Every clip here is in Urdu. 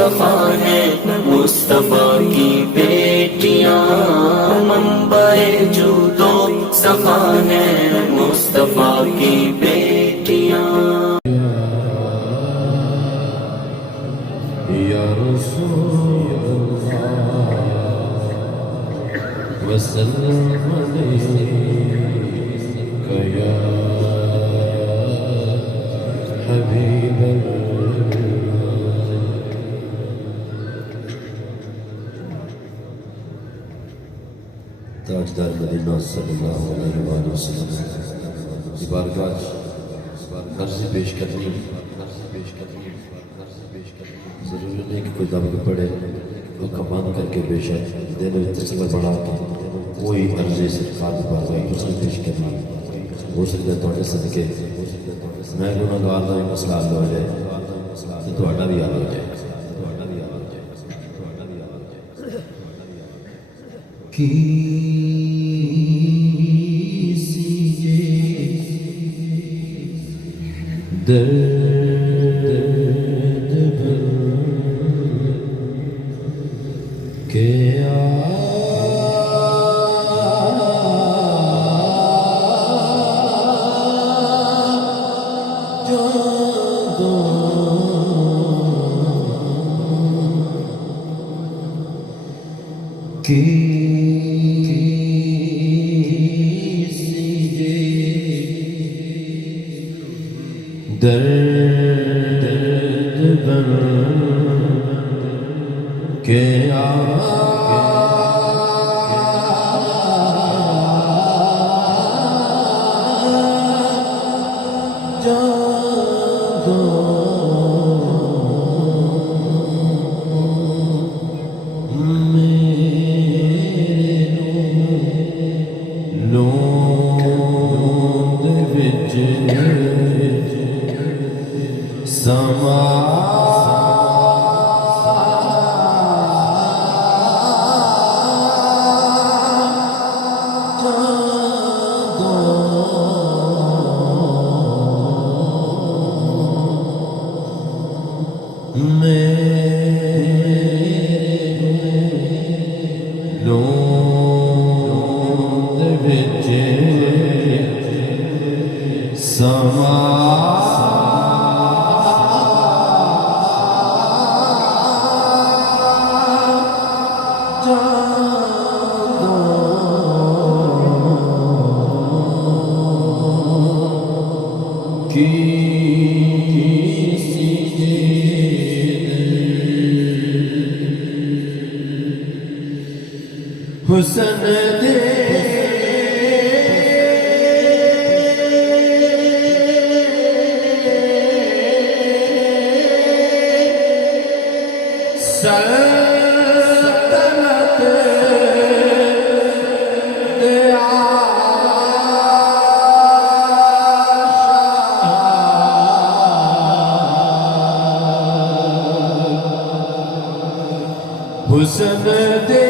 سخا ہے مصطفیٰ کی بیٹیاں، منبع جود و سخا ہے مصطفیٰ کی بیٹیاں۔ یا رسول اللہ وسلم علیک یا حبیب اللہ۔ تاجدار مدینہ صلی اللہ علیہ وآلہ وسلم کی بارگاہ عرض پیش کرنی، ضروری نہیں کہ کوئی دعوت پڑھے، وہ کمان کر کے بے شک دل و تصور بڑھا کے وہی عرض سرکار کی بارگاہ عرض پیش کرنی۔ ہو سکتا ہے تھوڑے صدقے میں گناہگار دا مسئلہ حل ہو جائے تو تھوڑا بھی حل ہو جائے۔ کسی درد بھر کے درد بن کے حسن دے سلطنت دے حسن دے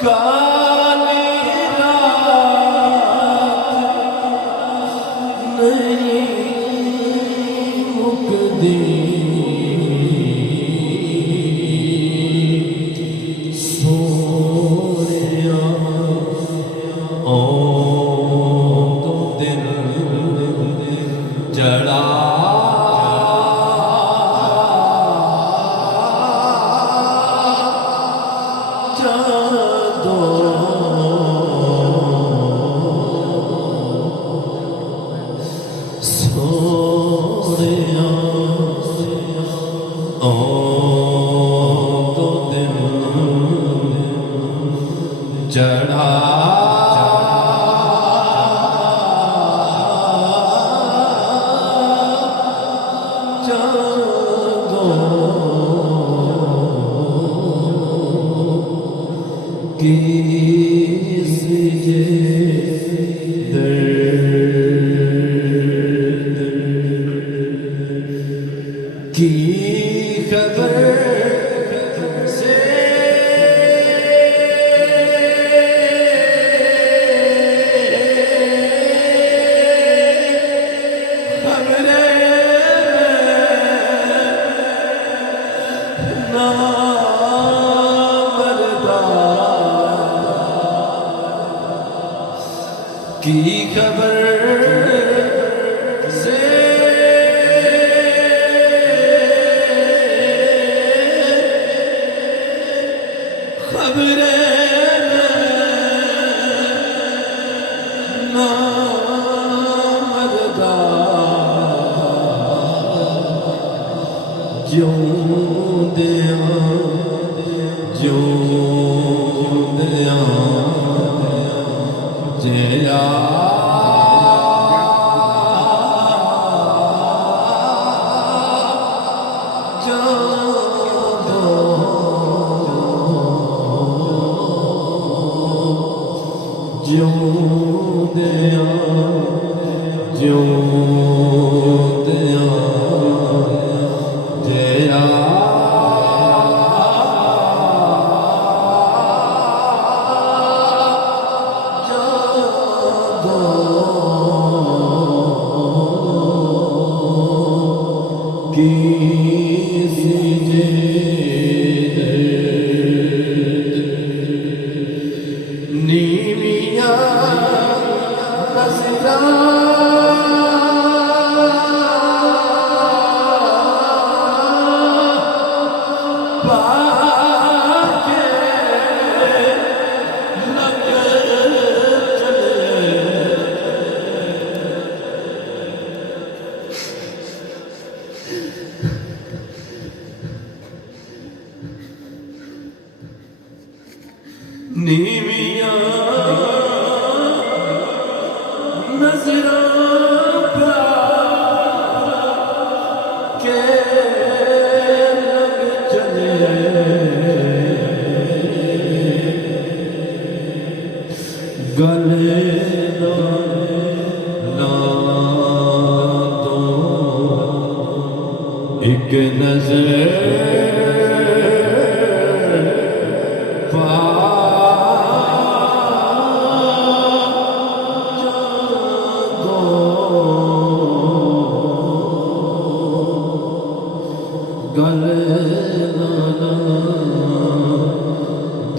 کالی رات نہیں مکدی سونیا او تو دل جڑا جڑا کس یہ درد کی خبر سے کی خبر سے خبر نامردہ جوں دیاں جیا نیمیاں نظراں پہ کے لگ چلے گلے نہ تو ایک نظر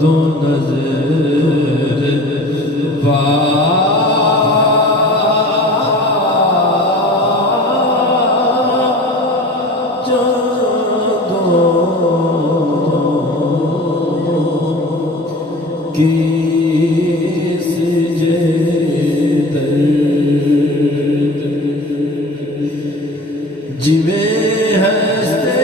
دو نظر کس جے درد جویں ہستے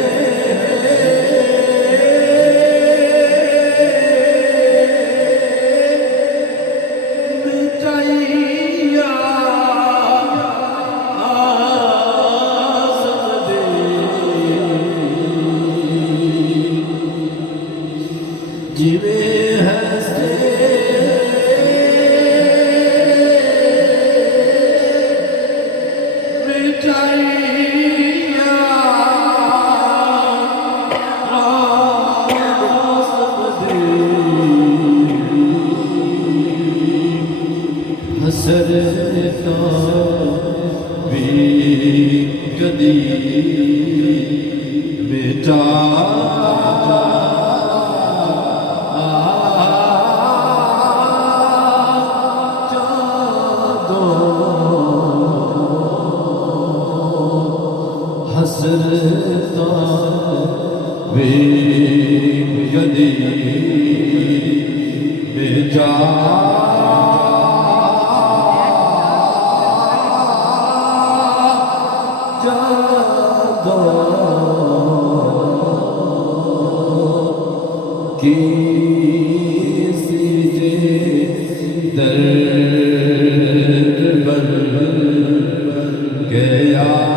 کدی بجا کسی درد بن گیا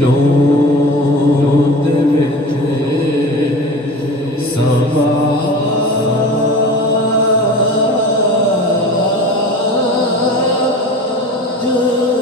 لوت وچ سما جو